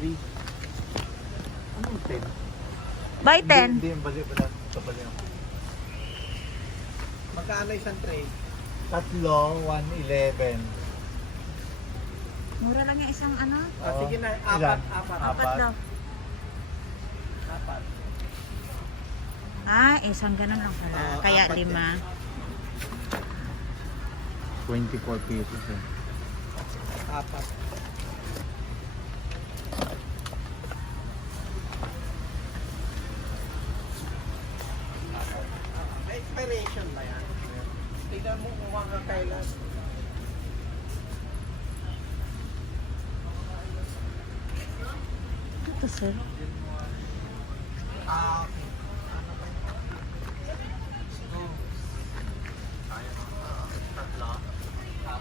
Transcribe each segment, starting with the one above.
3. Anong 10? Buy 10. Hindi, bali pala. Kabali ako. Magkano isang tray? Tatlo, 111. Mura lang yung isang ano. Sige na, Ilan? apat. Apat daw. Apat. Ah, isang ganun lang pala. Oo, Kaya apat 5. 24 pesos eh. Apat. May expiration ba yan? Tignan mo kung hanggang kailan. Ito, sir. Okay.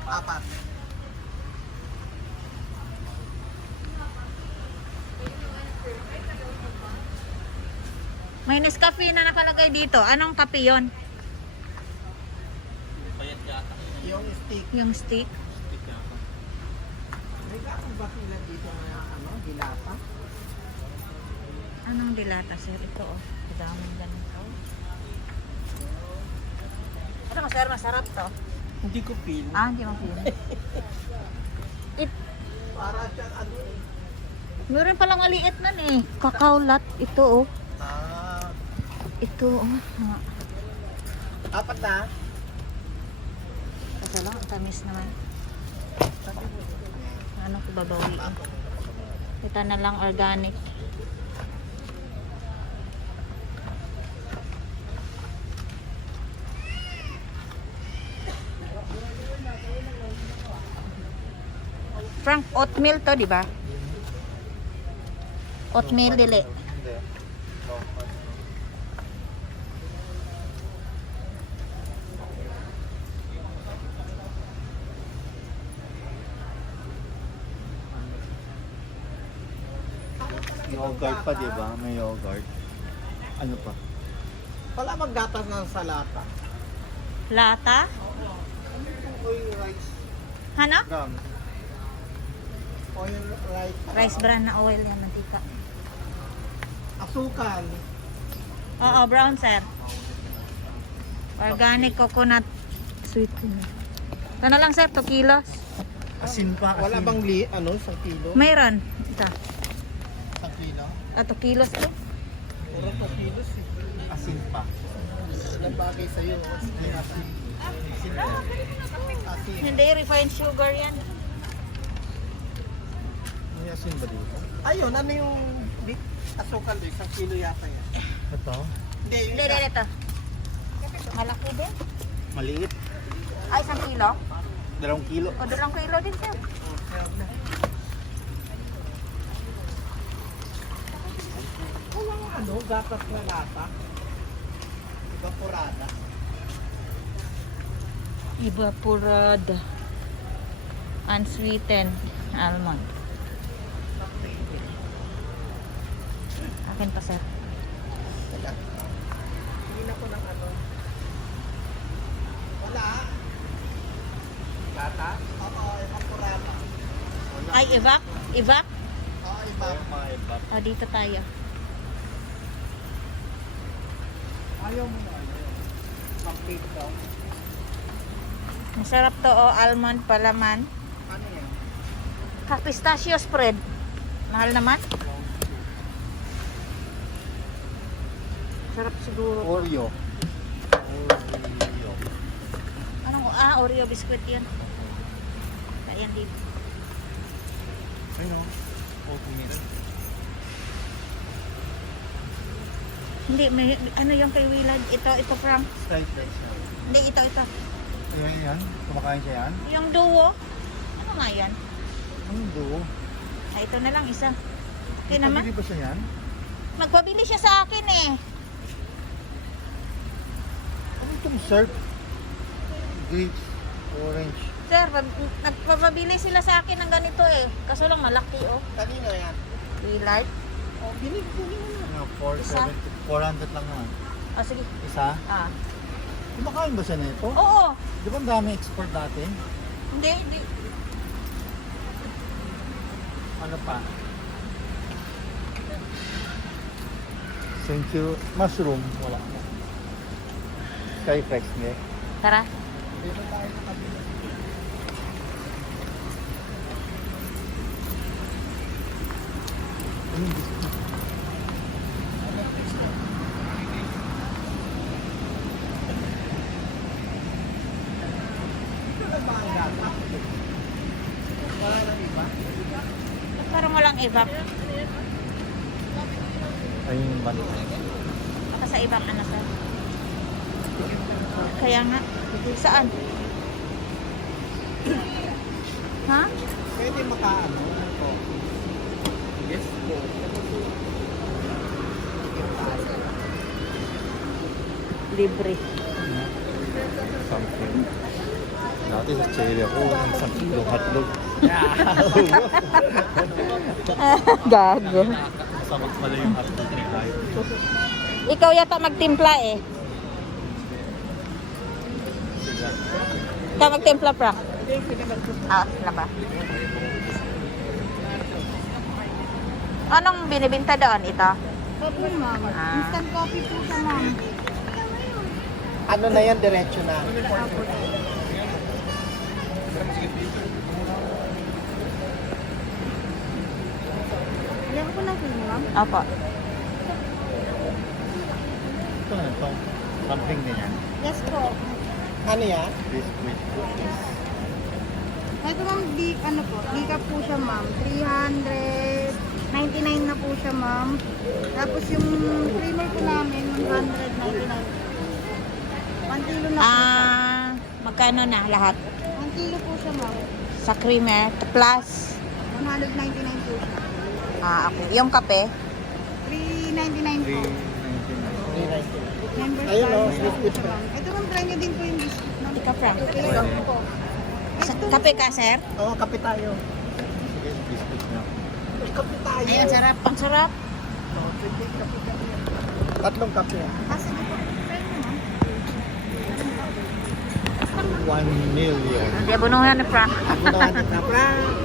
Apat. May Nescafe na nakalagay dito. Anong kape yun? Yung stick. Yung stick. May kakong ba sila dito na dilata? Anong dilata, sir? Ito, oh. Daming ganito. Ano, sir? Masarap to. Hindi ko feel. Ah, hindi mo feel. Para siyang ano eh. Meron palang maliit nun eh. Cacao lat. Ito, oh. Ito, oh. Apat na? Ito lang, ang tamis naman. Ano ko babawiin? Ito na lang, organic. Frank, oatmeal to, di ba? Oatmeal, dili. Hindi. Yogurt pa, di ba? May yogurt. Ano pa? Wala maggatas ng salata. Lata? Oil rice. Hana? Gram. Oil rice. Rice bran na oil yan, mantika. Asukal. Oo, brown, sir. Organic coconut sweet. Ito na lang, sir, 2 kilos. Asin pa. Asin. Wala bang isang kilo? Mayroon. Ito. Isang kilo? 2 kilos. Eh. Puro 2 kilos eh. Asin pa. Ilang bagay sa'yo. May asin. Asin. Hindi, refined sugar yan. May asin ba dito? Ayun, ano yung asukal doon? Isang kilo yata yan. Ito? Hindi, yung Hindi, isa. ito. Malaki din. Maliit. Ay, 1 kilo. 2 kilo. O, 2 kilo din, sir. Walang gatas na lata. Evaporada. Evaporada. Unsweetened almond. Akin pa, sir. Teka. Tingin ako ng Wala. Lata? Oo, evaporada. Ay, evac? Evac? Oo, iba. Mga iba. O, dito tayo. Ayaw mo na Pang-cake daw. Masarap to, o. Almond palaman. Ano yan? Pistachio spread. Mahal naman. Sarap siguro. Oreo. Oreo. Anong, Oreo biscuit yan. Ayan dito. Ayun o. Oatmeal. Hindi, may, ano yung kay Willard? Ito, Frank. Fried rice. Hindi, ito. Ayun yan. Kumakain siya yan. Yung duo. Ano nga yan? Anong duo? Ay, ito na lang, isa. Okay naman. Pabili ba siya yan? Magpabili siya sa akin eh. Ano itong syrup? Grapes. Orange. Sir, nagpapabili sila sa akin ng ganito eh. Kaso lang malaki oh. Kanino yan? Willard. Oh, binili mo na. Ano, Isa? 400 lang naman. Oh, sige. Isa? Ah. Kumakain ba siya nito? Oo. Di ba ang dami export dati? Hindi. Ano pa? Century mushroom, wala. Skyflex niya. Tara. Dito tayo sa kabila. Ito na ba ang gata? Wala nang iba? Ba't parang walang iba? Ayun yung banda. Baka sa ibang ano sir. Kaya nga. Saan? Ha? Pwede makaano? Yes po. Libre. Something. Dati sa cherry ako, isang kilo hotdog. Gago. Masama pala yung hotdog ni tayo. Ikaw yata magtimpla eh. Ikaw magtimpla, Frank. Ah, sila ba? Anong binibinta doon? Ito? Coffee, ma'am. Ah. Instant coffee po siya, ma'am. Ano na yan? Diretso na. Alam ko na po, ma'am. Opo. Ito na ito. Something din yan. Yes po. Ano yan? Biscuit cookies. Ito, ma'am, ano po, decaf po siya, ma'am. 399 na po siya, ma'am. Tapos yung creamer po namin, 199. 1 kilo na po siya. Ah, magkano na lahat? 1 kilo po siya, ma'am. Sa creamer plus 199 po siya. okay. Yung kape? 399 po. 399. Members Ayun, card oh, po siya, biscuit. ma'am. Ito, ma'am, try nyo din po yung biscuit, ma'am. Ika, Frank. Discount po. Kape ka, sir? Oo, kape tayo. Sige, biscuit na. Kape tayo. Ayun, sarap. Ang sarap. Oo, sige, kape tayo. Tatlong kape. Ah, sige po. Try nyo, ma'am. 1 million. Hindi, abunuhan ni Frank. Ako na na, Frank.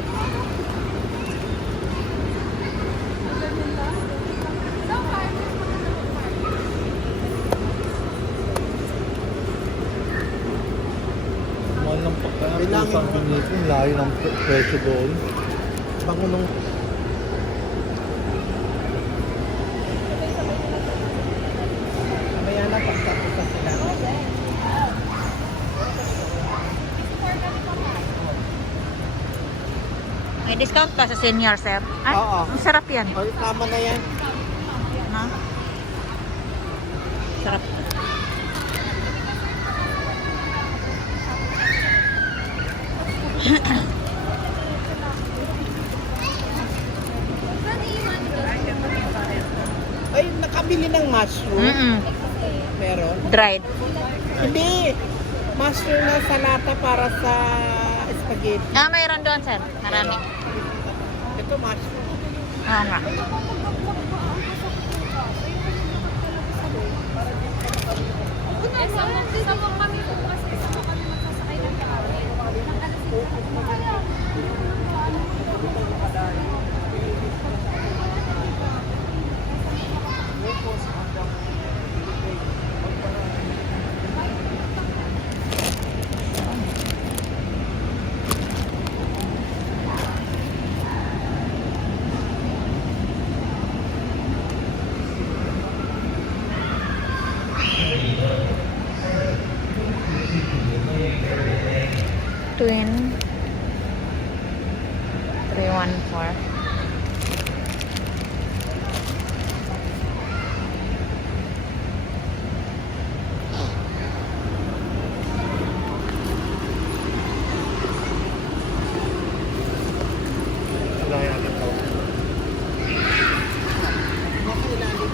Mahal ng pagkain. Kailangan Isang mo. binili ko, layo ng presyo doon. Bango nung... Mamaya na, pagtapos na sila. May discount pa sa senior, sir. Ay, Oo. ang sarap yan. O, tama na yan. Ha? Sarap. Ay, nakabili ng mushroom. Mm-mm. Meron. Dried. Hindi. Mushroom na sa lata para sa spaghetti. Ah, mayroon doon, sir. Marami. Ito mushroom. Oo nga. Twin 314. Kailangan natin ito. Nasa ilalim.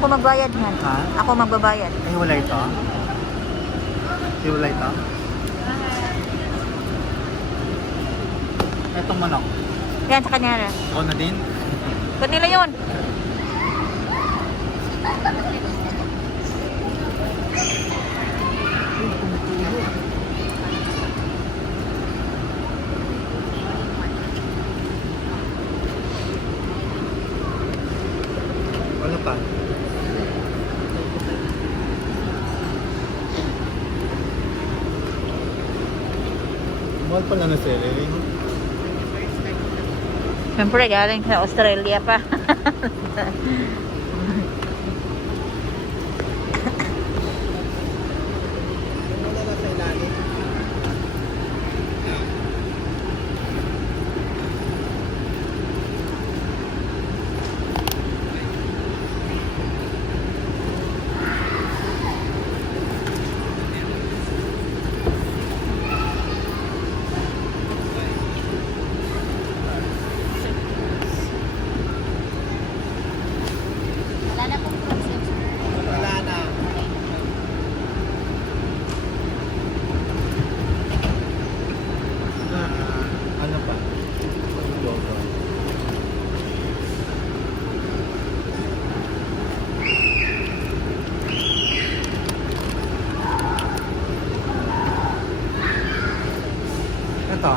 Ako magbayad yan. Ha? Ako magbabayad. Eh, wala ito. Wala ito. Etong manok. Yan, sa kanya na. Ako na din. Kanila yun. Wala pa. Mahal pala na celery. Siyempre, galing sa Australia pa. Muna na sa ilalim. Wala na pong process. Wala na. Ano pa? Logo. Ito.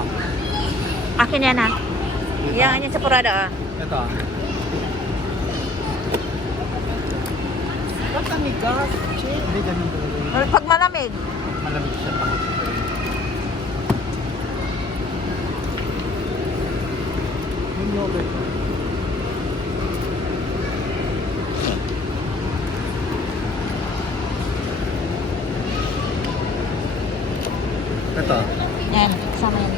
Akin yan ha. Yan, yan sa purada ah. Ito. Ba't ang higas? Che? Hindi, ganun talaga. Pag malamig. Malamig siya pang yung yogurt. Ito. Yan, kasama yan.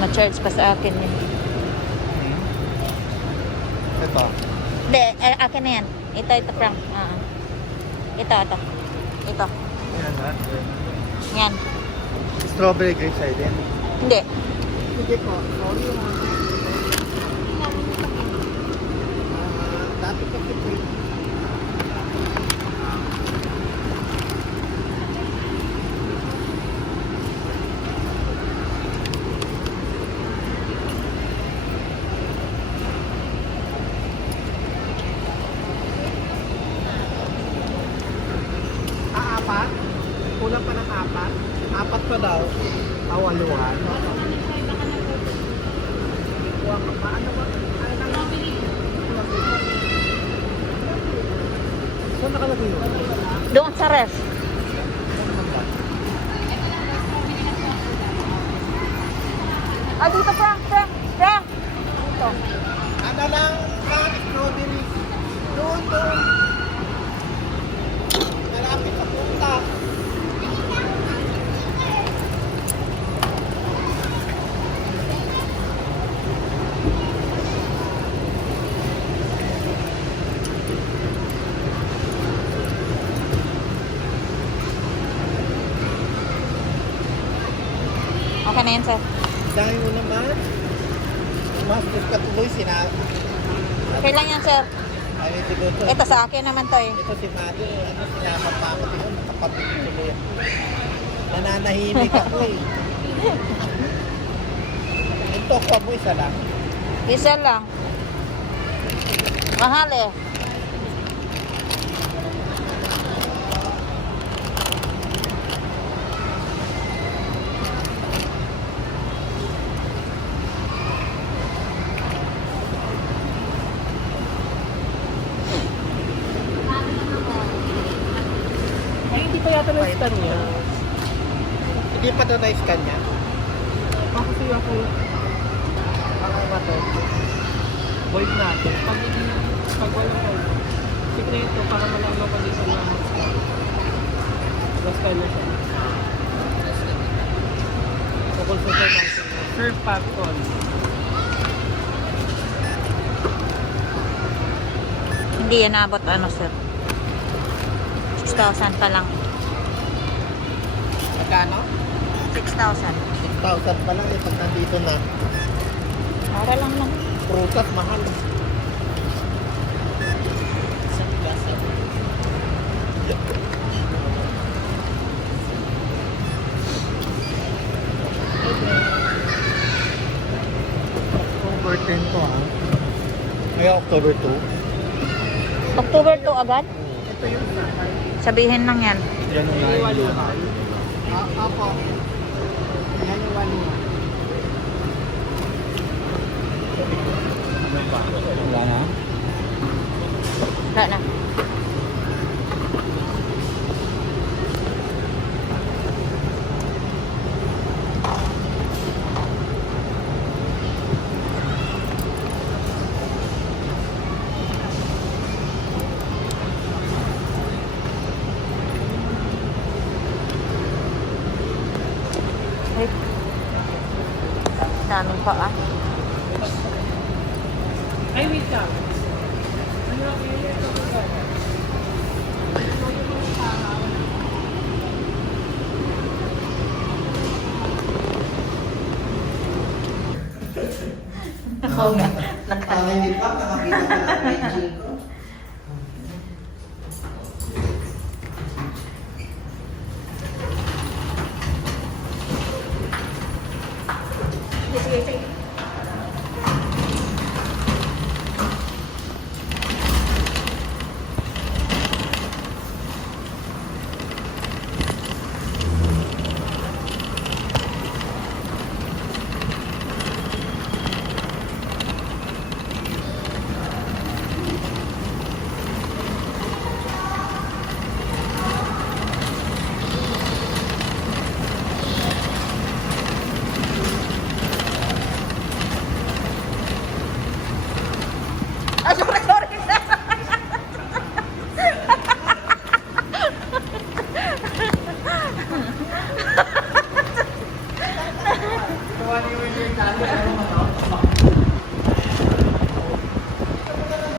Ma-charge pa sa akin yun. Ito. Hindi, akin na yan. Ito, Frank. Ito. Ito. Ayan ha. Yan. Strawberry grape side din. Hindi. Hindi ko. Sorry ha. Dati kasi po yun. Apat? Kulang pa ng apat? Apat pa daw. Awaluhan. Kuha ka pa. Ano ba? Saan nakalagay yun? Doon sa ref. Dito, Frank. Ito. Ano lang? Strawberry. Doon. Malapit sa punta. Okay na yan, sir. Dahil mo naman. Mas ka tuloy Okay lang yan, sir. Ay, siguro. Ito sa akin naman to eh. Ito si Mother, sinama pa ako dito, nakapatid tuloy. Nananahimik ako eh. Ito ako mo isa lang. Isa lang. Mahal eh. Ay, hindi pa yata na-scan niya. Hindi pa na-scan niya? Kasi ako, Ang ba to? Void natin. Pag walang void, sikreto para malaman ko dito lang mas ka. Mas ka na siya. Tukol sa natin. Sir Patton. Hindi yan abot ano sir. 6,000 pa lang. Magkano? 6,000. 6,000 pa lang eh pag nandito na. Para lang lang. Prutas mahal. October 10 to ha. Kaya October 2. October 2 agad? Ito yung sakay. Sabihin lang yan. Yan ang Yung nine. waluhan. Ako. Yan yung waluhan. Ano ba? Wala na? Wala na. Ay. Daming pa ah. Ay, wait lang. Ano ang ito ko ba? Oo nga. Nakakita pa, nakakita pa ng